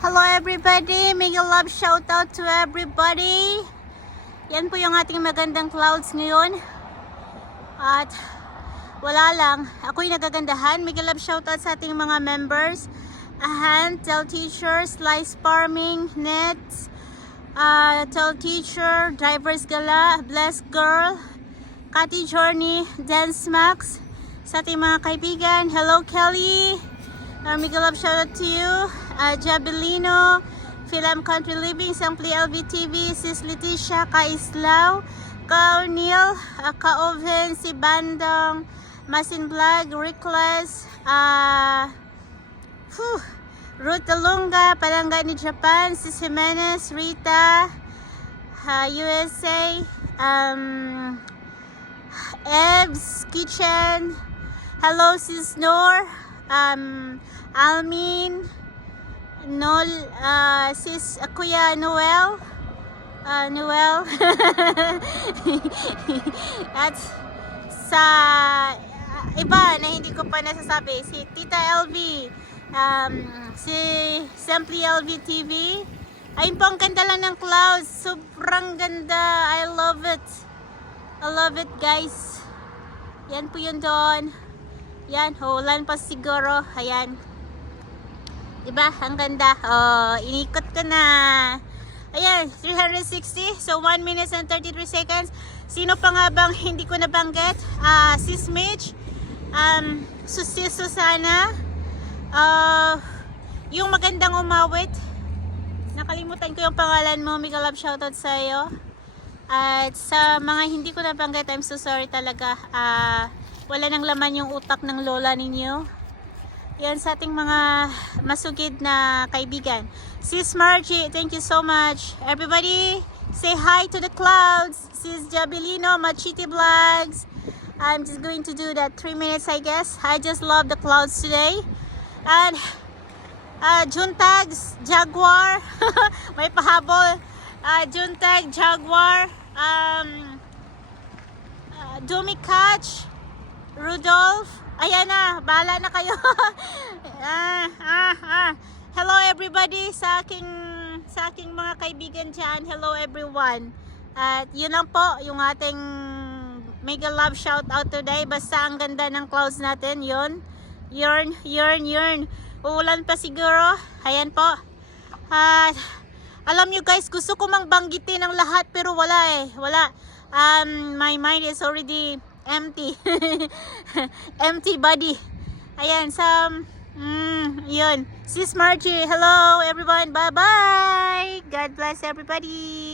Hello everybody, mega love shout out to everybody. Yan po yung ating magandang clouds ngayon. At wala lang, ako'y nagagandahan. Mega love shout out sa ating mga members. Ahan, Tel Teacher, Slice Farming, Nets, Tel Teacher, Drivers Gala, Blessed Girl, Cathy Journey, Dance Max. Sa ating mga kaibigan, hello Kelly. Mega love shout out to you. Jabelino, Film Country Living, Simply LVTV, Sis Leticia, Kaislaw, Ka-O'Neil, Ka-Oven, si Bandong, Masin Vlog, Rickless, Ruth Talunga, Palangga ni Japan, Sis Jimenez, Rita, USA, Ebs Kitchen, hello Sis Nor, Almin, Nol, Sis Kuya Noel, at sa iba na hindi ko pa nasasabi, si Tita LV, si Simply LV TV. Ayun po, ang ganda lang ng clouds, sobrang ganda. I love it guys. Yan po yun doon. Yan, ulan pa siguro. Ayan. Diba? Ang ganda. Oh, inikot ko na. Ayan, 360. So, 1 minute and 33 seconds. Sino pa nga bang hindi ko nabanggit? Sis Mitch. Sis Susana. Yung magandang umawit. Nakalimutan ko yung pangalan mo. Mega love shoutout sa iyo. At sa mga hindi ko nabanggit, I'm so sorry talaga. Wala nang laman yung utak ng lola ninyo. Yan sa ating mga masugid na kaibigan. Sis Margie, thank you so much. Everybody, say hi to the clouds. Sis Jabelino, Machiti Vlogs. I'm just going to do that 3 minutes, I guess. I just love the clouds today. And Juntags, Jaguar. May pahabol. Juntag, Jaguar. Dumikach, Rudolph. Ayan na, bahala na kayo. Hello everybody sa aking mga kaibigan dyan. Hello everyone. At yun lang po yung ating mega love shout out today. Basta ang ganda ng clouds natin. Yun. Uulan pa siguro. Ayan po. Alam nyo guys, gusto ko mang banggitin ang lahat pero wala eh. Wala. My mind is already empty. Empty body. Ayan, yun. Sis Margie, hello everyone. Bye-bye. God bless everybody.